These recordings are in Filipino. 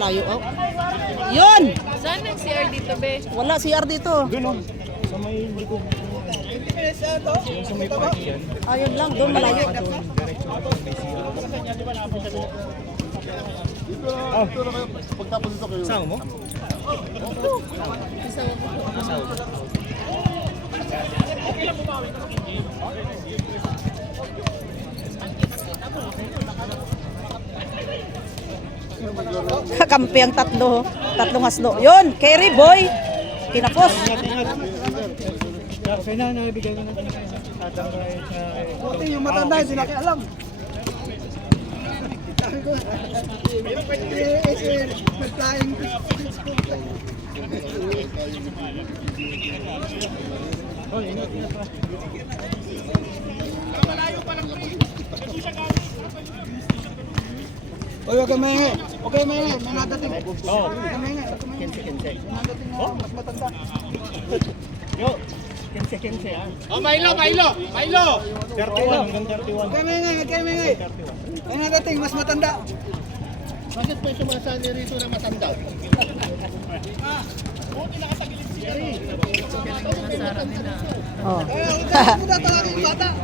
Layo oh. Yun! Saan ang CR dito, be? Wala CR dito. Doon sa may likod. Sa may park yan. Ayun lang, doon malayo. Doon, diretso lang may CR. Pagtapos ito kayo. Saan mo? Isawa ko po. Asawa ko. Kakampi ang tatlo. Tatlong haslo. Yun, carry boy. Kinapos. Kaya na, nabigay ko na tatang kahit na... Buti yung matanda, hindi na alam. Mag-flying Oh, ingat pa. Oy, okay maingay. Okay maingay, manadating. Oo. Okay maingay. Kinse. Manadating na mas matanda. Yo! Kinse ah. Oh, Milo! 31 hanggang 31. Okay maingay. Manadating mas matanda. Bakit may sumasali rito na matanda? Masarap nila. Oh. Bata.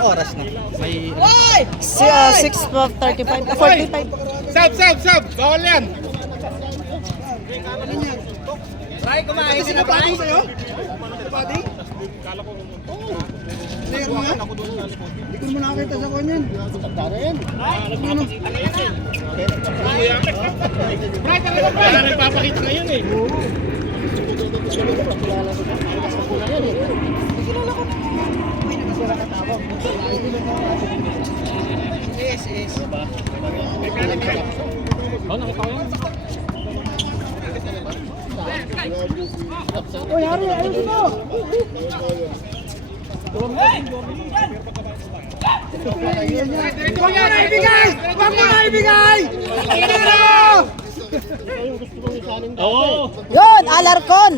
Oras na. May... Oy! 6:35. 45. Sab! Bawal yan! Try kumain sila pa sa'yo? Pati? Player mo nga? Hindi ko mo nakakita sa kanyan. Ano? Wala nagpapakita ngayon eh. Yes. Oh, nakita ko yan. Oy, Hari, ayun dito! Huwag mo na ibigay! Oo! Yun, Alarcon.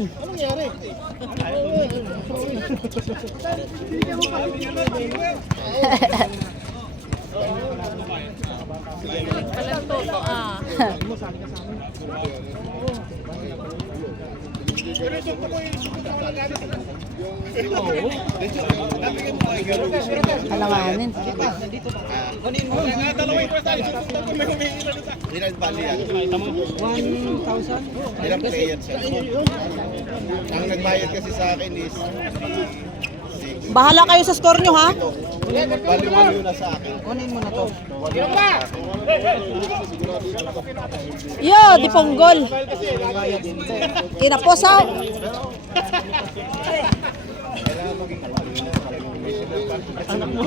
Palang toto, ah. Alanganin. Ilan bali yan? 1,000? Ilang players yan? Ang nagbayad kasi sa akin is Bahala kayo sa score nyo ha. bali 1 yun na sa akin. Kunin mo na to. Yo, di ponggol. Kinapos ha. Anak mo.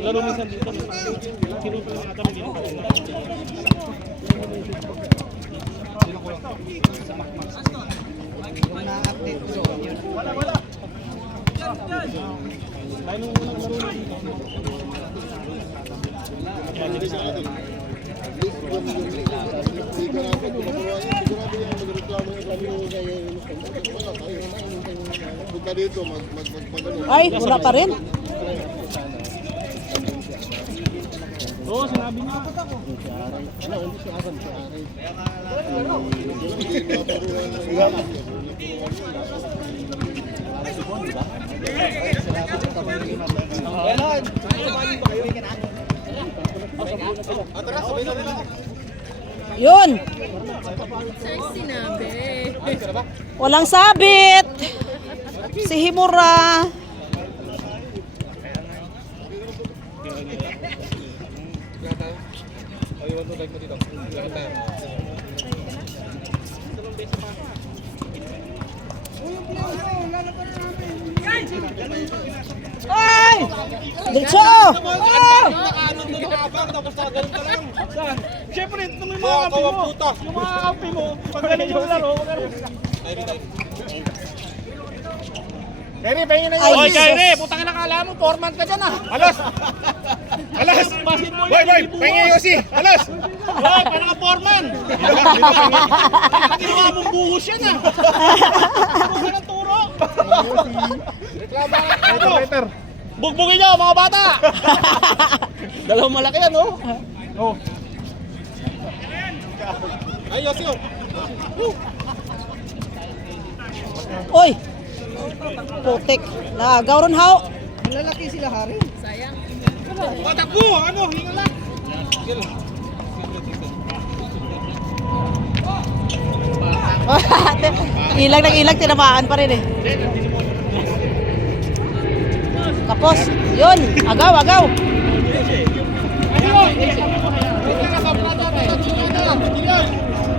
Laro minsan dito. Kinuha na kami dito. Yung na-update ko doon yun. Tayo nung unang laro na dito. Punta dito, Ay, wala pa rin. Oo, sinabi niya. Yun. Saan sinabi? Walang sabit. Si Himura. Ay! Diretso! Siyempre, nung yung mga kapi mo, yung mga kapi mo, pag galing yung laro, Kerry, pahingin na Ay, yun. Hoy, Jesus. Kyrie, putang ina kala mo, 4 months ka dyan ah. Alas! Alas! Boy, pahingin yung si! Alas! Boy, parang ka 4 man! Ginawa mong buhos yan ah! Buhos ng turo! Reklama ka ito! Bugbugin nyo mga bata! Dalawang malaki yan oh! Oh. Ay, Yossi oh! Oy! Putik. Nagaw ron haw. Lalaki sila, Hari. Sayang. Patakbo! Ano? Hinga lang! Ilag ng ilag, tinamaan pa rin eh. Tapos, yun. Agaw, agaw.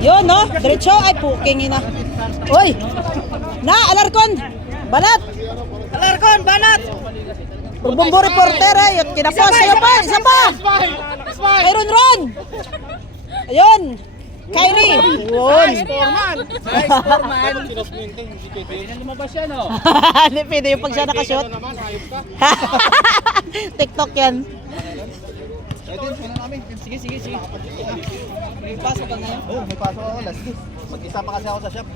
Yun, no? Diretso. Ay, puking ina. Uy! Na, alarkon! Banat! Alarkon, banat! Bumbo reporter eh. Yung kinapos sa'yo pa. Isa pa! Ay, Ron! Ayun! Kyrie! Yun! Hindi pwede yung pag siya nakashot. TikTok yan. Sige. May pasok ka ngayon? Oo, may pasok ako. Last day. Mag-isa pa kasi ako sa shop.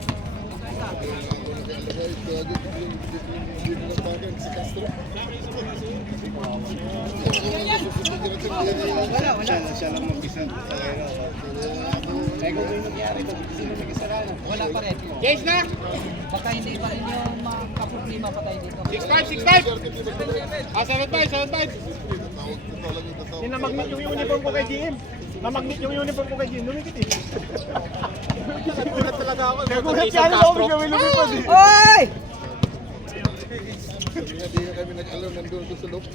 Siya lang mag-isa. Wala pa rin. Case na! Baka hindi pa rin yung makaproblema pa tayo dito. 6'5". 7'5". Yung namagnet yung uniform ko kay GM. Namagnet yung uniform ko kay GM. Lumikit eh. Nagulat talaga ako. Nagulat siya na ako bigla may lumipad eh. Oy!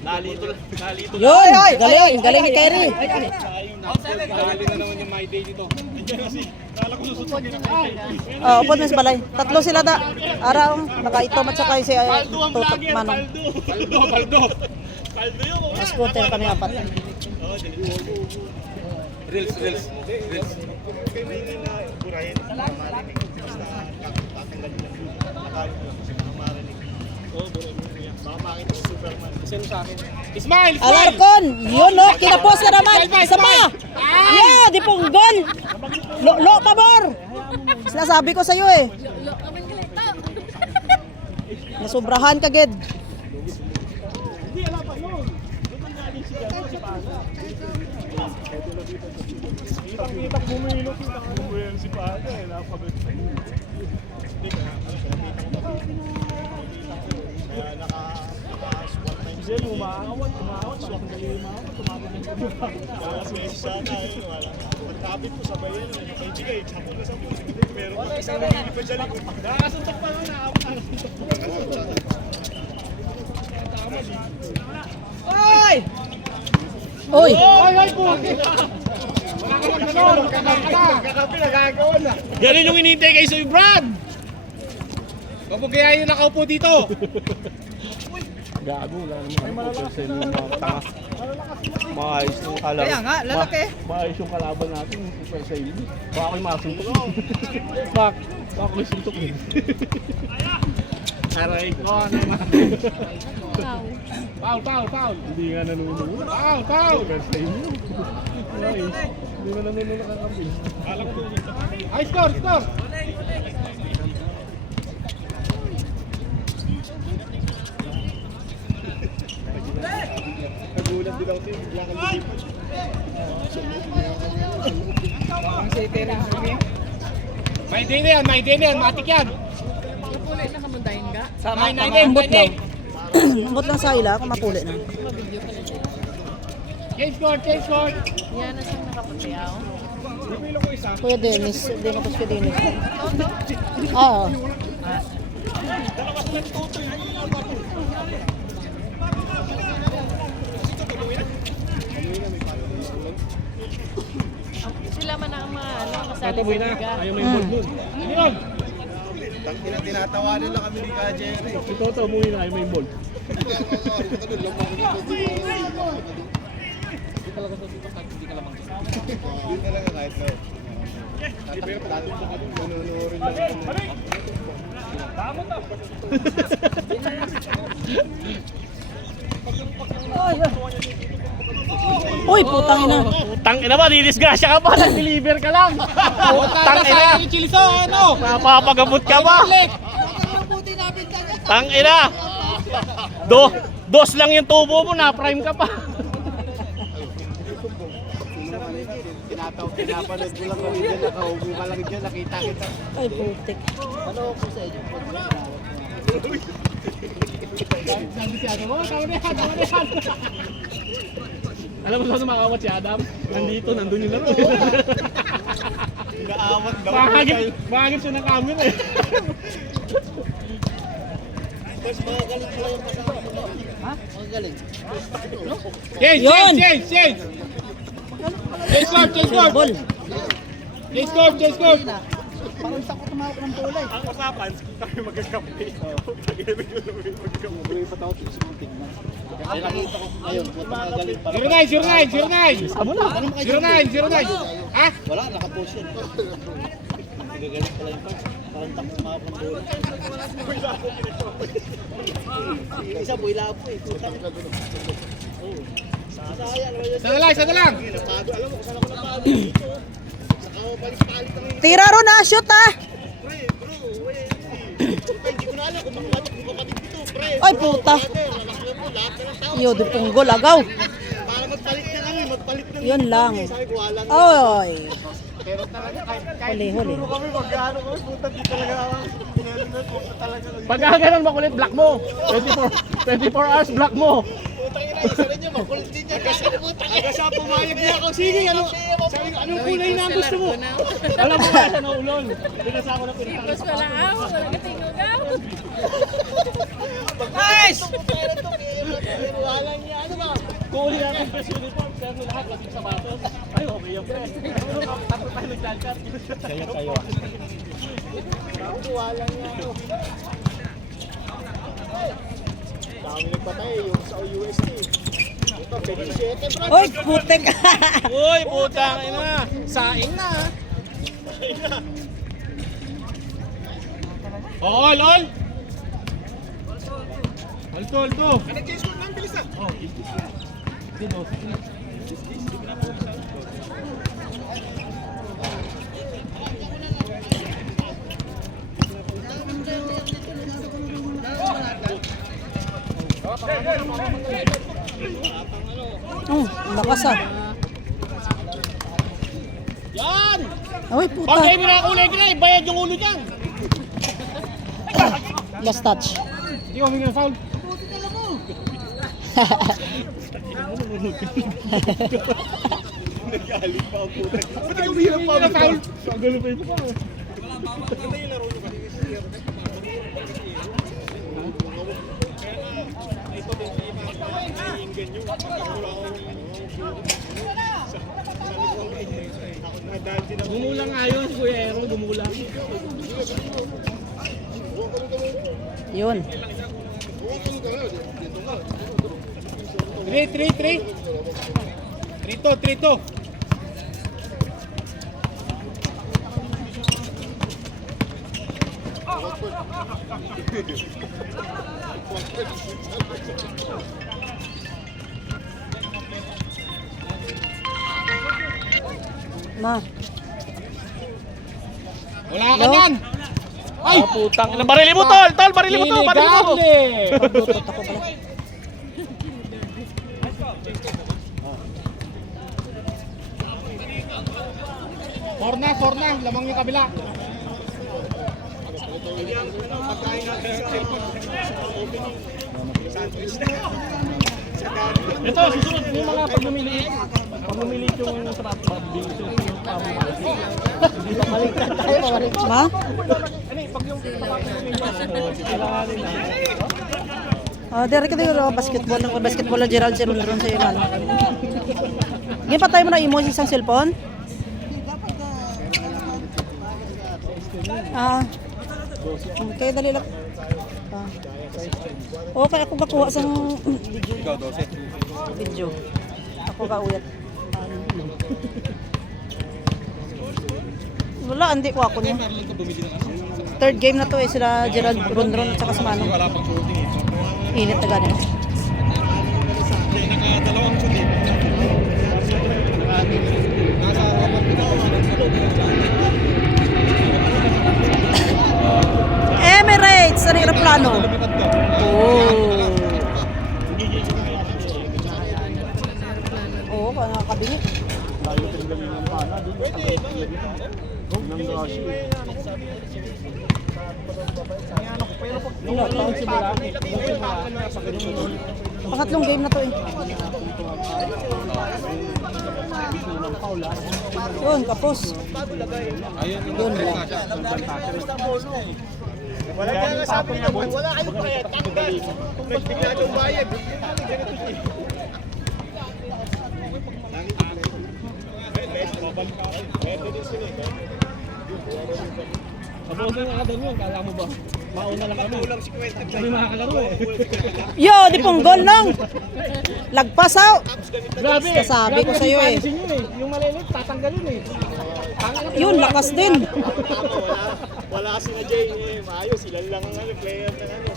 Nalito. Yun! Galing ni Kyrie. Nalito na naman yung my day dito. Kala ko susutugin. Oh, upod mas balay. Tatlo sila da. Araw, nakaitom at saka si Paldo ang Tutok vlogger. Manong. Paldo. Paldo yun. Mas scooter kami apat. Reels. Kaya may na burahin. Marinig. Basta tatanggal nila. Nakali ko. Marinig. Oo, burahin mo niya. Baka makita si Superman. Sino sa akin? Smile! Alarkon! Yun no, kinapos ka naman. Isa pa! Yeah, di pong gol! Lo, pabor! Sinasabi ko sa'yo eh. Lo, kaming galito. Nasubrahan ka, Ged. Hindi, alam pa yun. Doon ang galing si Gano, si Pana. Kitang-kitang bumilot. Kitang bumilot si Pana eh. Napagod. Hindi ka. Kaya naka-squat na yung Giselle. Umaawat. Swak na yung umaawat. Tumabot yung kumabot. Wala si Messi sana eh. Wala. Pagkabit ko sabay yan. Kay Gigay, sapon na sapon. Meron pa isa na hindi pa dyan. Nakasuntok pa nun. Nakasuntok pa. Oy! Oy! Ganun yung inintay kay Soy Brad! Kapag kaya yung nakaupo dito! Gago, wala naman. Ay, malalakas. Maayos yung kalaban. Kaya nga, lalaki. Maayos yung kalaban natin. Super sa iyo. Baka ako'y masuntok. Baka ako'y suntok eh. Aray ko naman. Foul. Hindi nga nanunod. Foul. Super sa iyo. Nice. Hindi na nanunod nakakampi. Alam ko doon. Ay, score! Nagulat din ako sa'yo. Bigla kang lipad. May day na yan, matik yan! Pulay na kamundahin ka. Sama, Ambot lang. Ambot lang sa ila, kung mapuli na. Change score! Yan na siyang nakaputiyaw. Kuya Dennis, Dennis ka Dennis. Oo. Sila man ang mga kasali sa liga. Ayaw may ball nun. Yun! Tinatawanan lang kami ni Ka Jerry. Si Toto umuwi na, ayaw may ball. Hindi talaga kahit na. Uy, putang ina. Tang ina ba, didisgrasya ka pa, nag-deliver ka lang. Tang ina. Napapagamot ka ba? Tang ina. Dos lang yung tubo mo, na-prime ka pa. Pinapanood ko lang kami dyan, nakaubo ka lang dyan, nakita kita. Ay, putik. Ano ko sa inyo? Alam mo saan makawat si Adam? Nandito, nandun yung laro. Inaawat daw. Mahagip siya ng camera eh. Mas magagaling pala yung kasama ko. Ha? Magagaling. Yun! Ball. Parang sakot tumawak ng bola eh. Ang usapan, kami magkakape. Pag-ibig ko namin magkakape. Tuloy pa tao, sumunod na. Ay nakita ko ngayon, buta magagaling pala. 09. Ha? Wala, nakapost yun. Magagaling pala yung pass. Parang takot tumawak ng bola. Isa buhay labo eh. Putang. Sada lang. Napado, alam mo kung saan ako napado dito. Saka ako balik-balik ang Tira ron na, shoot ah! pre, bro. Hindi ko na alam kung kapatid dito, pre. Ay, puta. Lalaki mo, lahat na ng tao. Iyo, di punggol, agaw. Para magpalit na kami, magpalit ng Yun lang. Sabi ko, walang Oy. pero talaga, kahit Huli. siguro kami, magkano kami, puta, di talaga pinelinan, puta talaga. Pagka ganun makulit, block mo. 24 hours, block mo. Putang ina, isa rin niya, makulit din niya. Kasi siya pumayag niya ako. Sige, sabi ko, anong kulay na ang gusto mo? Alam mo ba siya naulol? Pinasa ko na pinasa. Tapos wala aw, wala katingugaw. Nice! Wala niya, ano ba? Kuli na ang best uniform, pero lahat lasing sapatos. Ay, okay yung pre. Tapos tayo naglalkar. Sayo. Wala niya. Dami nagpatay, yung sa UST. Ito, 27, bro. Uy, putik. Uy, putang ina. Saing na. Oh, lol. Alto. Nag-Jason lang, bilisan. Lakas ah. Yan! Uy, puta. Pagkay mo na kulay gray, bayad yung ulo dyan. Last touch. Hindi ko humingi ng foul. Nag-aalit pa ang puta. Ba't ikaw bihirap pa ang foul? Ang gulo pa ito pa. Gumulang ayos, Kuya Ero, gumulang. Yun. 3-2. Ma. Wala ka Hello? dyan! Ay! Putang ina, barili mo tol! Tol, barili mo to! Barili mo! Paglutot ako pala. Forna, lamang yung kabila. Ito, susunod yung mga pagmamiliit. Pagmamiliit yung sa pagmamiliit yung hindi pa baliktad tayo, pabaliktad. Ma? Ano pag yung kailanganin na. Dari ka dito basketball na Gerald Cerun ron sa iman. Ngayon patay mo na imo sa isang cellphone? Okay, dali lang. Okay, ako kakuha sa video. Ako ka uyat. Wala, hindi ko ako niya. Third game na to eh, sila Gerald Rondron at saka si Manong. Init na ganyan. Emirates, ano yung aeroplano? Oh. Oo, nakakabili. Pangatlong game na to eh. Yun, kapos. Yun. Wala kang sabi niya, wala kayong bayad. Kung bigla yung bayad. Kabuo yung mga mo, kala mo ba? Mauna lang kami. Kami makakalaro eh. Yo, di pong gol nang. Lagpas out. Grabe! Sasabi ko sa'yo eh. Yung malilit, tatanggalin eh. Yun, lakas din. Wala kasi na Jay, maayos. Sila lang ang player na ano.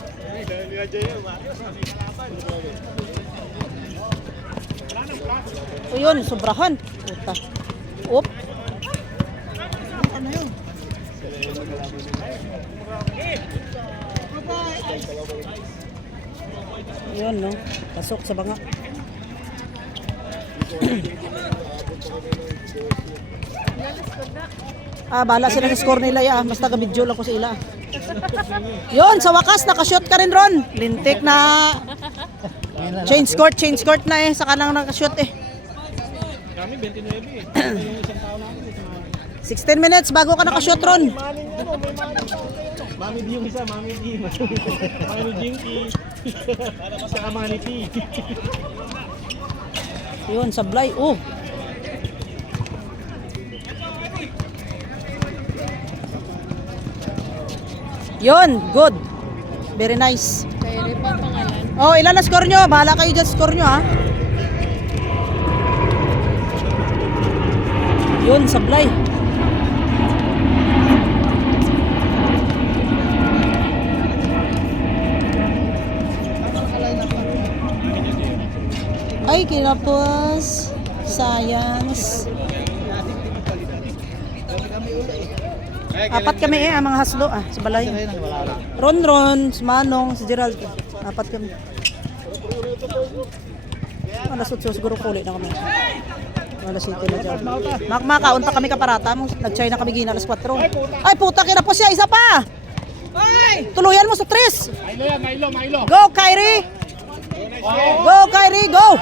Dahil nila Jay, maayos. O yun, sobrahan. Puta. Oop. Yun, no? Pasok sa banga. Bala sila sa score nila ya. Basta gamidyo lang ko sa ila. Yun, sa wakas, nakashoot ka rin, Ron. Lintik na. Change court na eh. Saka nang nakashoot eh. Kami 29 eh. Yung isang tao namin. 16 minutes bago ka nakashoot, Ron. Mami D yung isa, Mami D. Mami Jinky. Saka Mami T. Yun, sablay. Oh. Yun, good. Very nice. Kaya pa pangalan. Oh, ilan na score nyo? Bahala kayo dyan sa score nyo, ha? Yun, sablay. Ay, kinapos. Science. Apat kami ang mga haslo sa balay. Ron, si Manong, si Gerald. Apat kami. Alas 8 siguro puli na kami. Alas 7 na dyan. Makaon pa kami kaparata. Nag-China kami gina alas 4. Ay puta, kinapos siya. Isa pa. Tuluyan mo sa 3. Milo. Go, Kyrie. Go, Kyrie, go.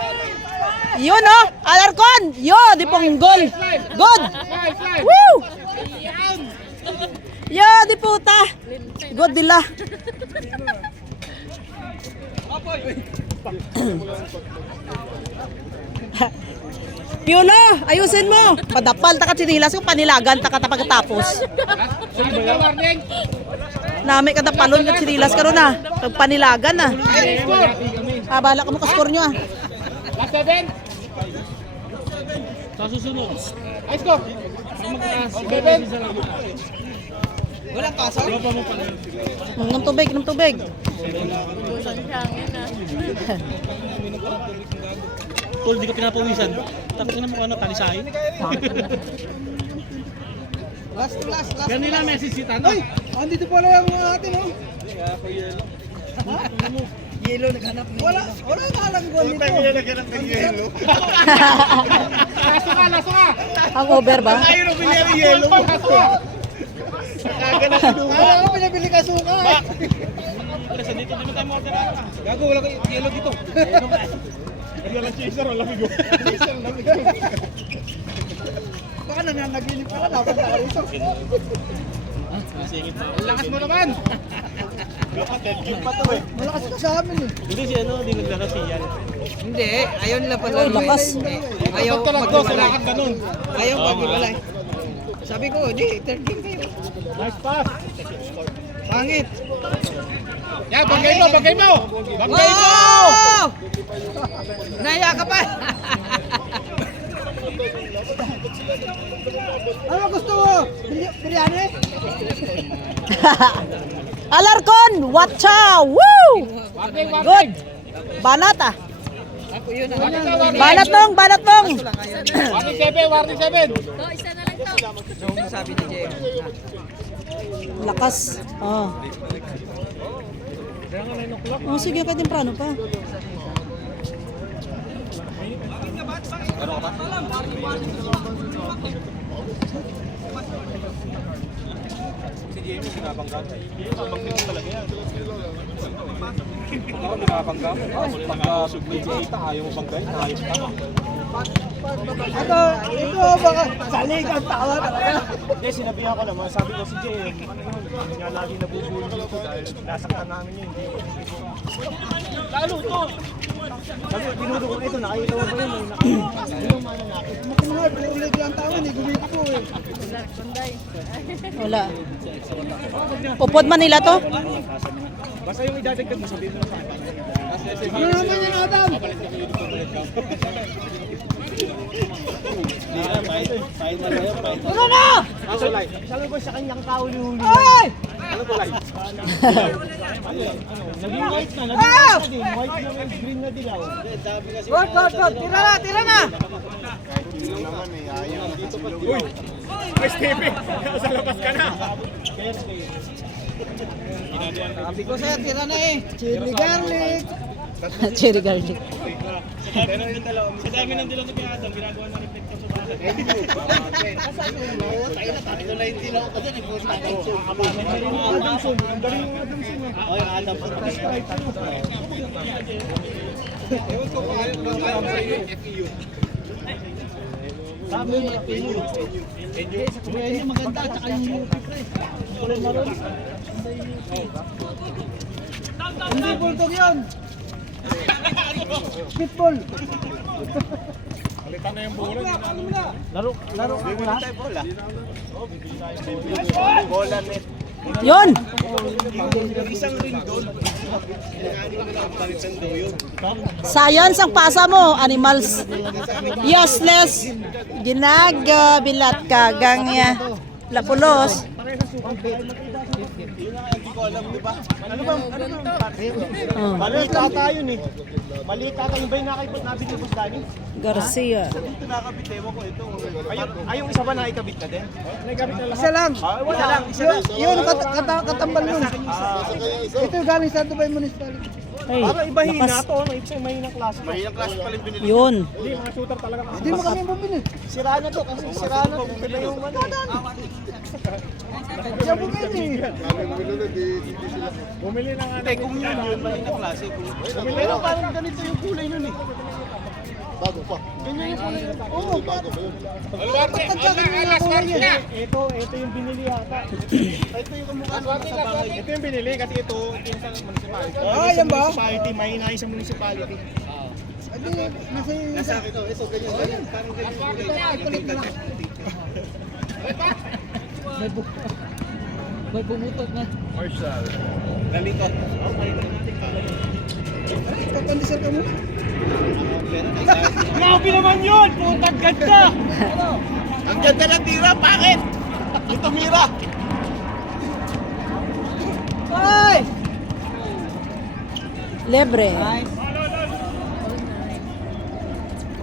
Yun, oh. Alarcon. Yo, di pong goal. Good. Woo. Yo, di puta. Good dila. Piolo, ayusin mo. Padapal ta ka sinilas ko panilagan ta ka pagkatapos. Nami ka tapalon ka sinilas karon na. Pag panilagan na. Bala ka mo ka-score nyo ah. Last 7. Sa susunod. Ay, score. Walang pasok? Ng tubig. Busang siyangin na. Tol, di ka pinapawisan. Tapos na mo ano, talisain. Last. Ganun lang message si Tano. Ay, andito pala yung mga atin, oh. Yelo naghanap ng Wala na alam ko dito. naghanap ng yelo. Laso ka! Ang over ba? Ayun ang pinili yelo. Kagana si Duma. Ano ko pinabili ka suka? Alas, dito din tayo mo order. Gago, wala ko yelo dito. Kaya lang chaser, wala ko. Chaser, lamig. Baka nananaginip ka na, dapat na rito. Singit na. Lakas mo naman! Pa to eh. Malakas ka sa amin eh. Hindi si ano, di naglaro si Yan. Hindi, ayaw nila pala. Ay, lakas. Ayaw Pagka nag-cross, wala kang ganun. Ayaw maghiwalay. Sabi ko, di, third game kayo. Nice pass! Pangit. Yan, bagay mo! Bagay mo! Naya ka pa! Ano gusto mo? Biryani? Alarcon, watcha! Woo! Good! Banat ah. Banat nong, banat nong. Warning 7, warning 7. To, isa na lang to. Lakas. Oh. Oh, sige ka temprano pa. Si Jamie, binabanggam. Binabanggam talaga yan. Oo, binabanggam. Pagka medyo ayaw mo banggay, ayos ka. Ito baka salig ang tawa talaga. Hindi, sinabihan ko naman. Sabi ko si Jay, hindi nga lagi nabubuli dito dahil nasaktan namin yun. Lalo to! Sabi, binudo ko ito, nakikita mo ba yun? Hindi mo mananakit. Mga ulit lang tawa, hindi gumito ko eh. Wala. Upod Manila to? Basta yung idadagdag mo, sabihin mo na sa akin. Ano naman yan, Adam? Ano na? Sabi ko sa kanyang kauli-uli. Ay! Ano to, live? Naging white na, naging white na din. White na may green na dilaw. Good. Tira na, tira na. Uy! Ay, Stevie! Sa labas ka na! Sabi ko sa'yo, tira na eh. Chili garlic. Cherry garlic. Pero yung dalawa, sa dami ng dilaw na pinakadam, ginagawa na reflector sa bahay. Ito na yung tilaw ko dyan, nag-post na ako. Adamson, ang galing yung Adamson. Oh, yung Adamson. Sabi mo na pinyo. Yung maganda, tsaka yung pre. Hindi bulldog yun. Pitbull. Alitan na yung bola. Laro ka muna. Bola net. Yun! Isang ring doon. Science ang pasa mo, animals. Useless. Ginagabilat ka, gangya. Lapulos. Oh. Maliit ata yun eh. Maliit ata yung ba yung nabili ko sa Dani? Garcia. Ito nakabit, ewan ko ito. Ayong isa ba naikabit na din? Naikabit na lahat? Isa lang. Wala lang, isa lang. Yun, katambal yun. Ito yung galing sa Dubai Municipality. Hey, Para iba hina lakas. to, may ibig mahinang klase. Mahinang klase pala yung binili. Yun. Hindi, mga shooter talaga. Hindi mo kami bumili. Sira na to kasi sira na to. Iba yung ano. Siya bumili. Bumili na nga. Hindi, kung yun, mahinang klase. Pero parang ganito yung kulay nun eh. Bago pa. Ganyan yung kulay nun. Oo, ba't nagkakaroon na kulay yan? Ito yung binili yata. Ito yung kamukha sa bahay. Ito yung binili kasi ito yung sa municipality. Ah, yan ba? Municipality, mahina yung sa municipality. Hindi, nasa yung isa. Ito, ganyan. Parang ganyan. Ay, kulit na lang. May bumutot na. Marshall. Nalitot. Papandisal ka mo. Grabe naman yun! Putang ganda! Ang ganda ng tira, bakit? Ito mira! Ay! Lebre.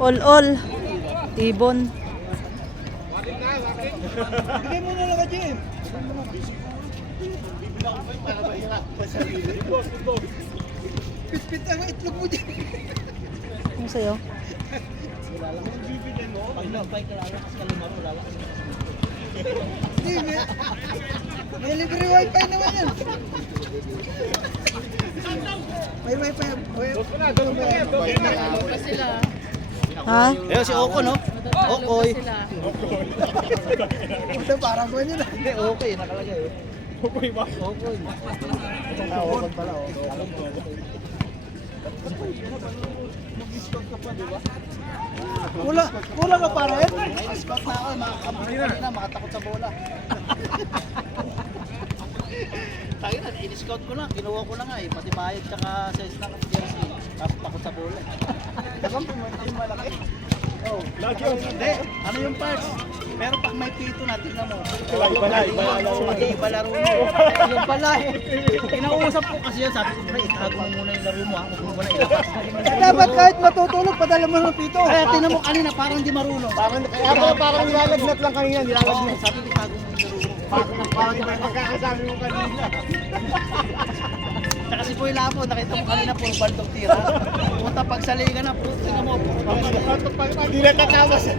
All. Ibon. Bigay mo na lang ka, Jim. Pit-pit ang itlog mo dyan. Ano sa'yo? Hindi, may libre wifi naman yan. May wifi. Pa sila. Ha? Ayun, si Oko, no? Okoy. Sila. Ito, parang mo yun. Hindi, okay, nakalagay. Okay ba? Okay. Okan pala, Kulang ka para yun. Spot na ako, makakabili na, makatakot sa bola. Tayo na, in-scout ko na, kinuha ko na nga eh, pati bayad tsaka size na jersey, tapos takot sa bola. Takot yung malaki. Lagi yun. Hindi, ano yung parts? Pero pag may pito na, tingnan mo. Iba laro. Yung pala eh. Kinausap ko kasi yan, sabi ko, pre, itago mo muna yung laro mo ha. Huwag mo muna ilabas. Dapat kahit matutulog, padala mo ng pito. Kaya tingnan mo kanina, parang di marunong. Parang nilalagnat lang kanina, nilalagnat. Oo, sabi ko, itago mo yung laro mo. Parang di ba yung Pagkakasabi mo kanina. Tsaka si Boy Lapo, nakita mo kanina, puro baldog tira. Punta pagsaligan na, puro tingnan mo. Hindi na tatawa sa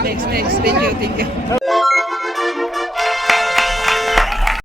Next. Thank you.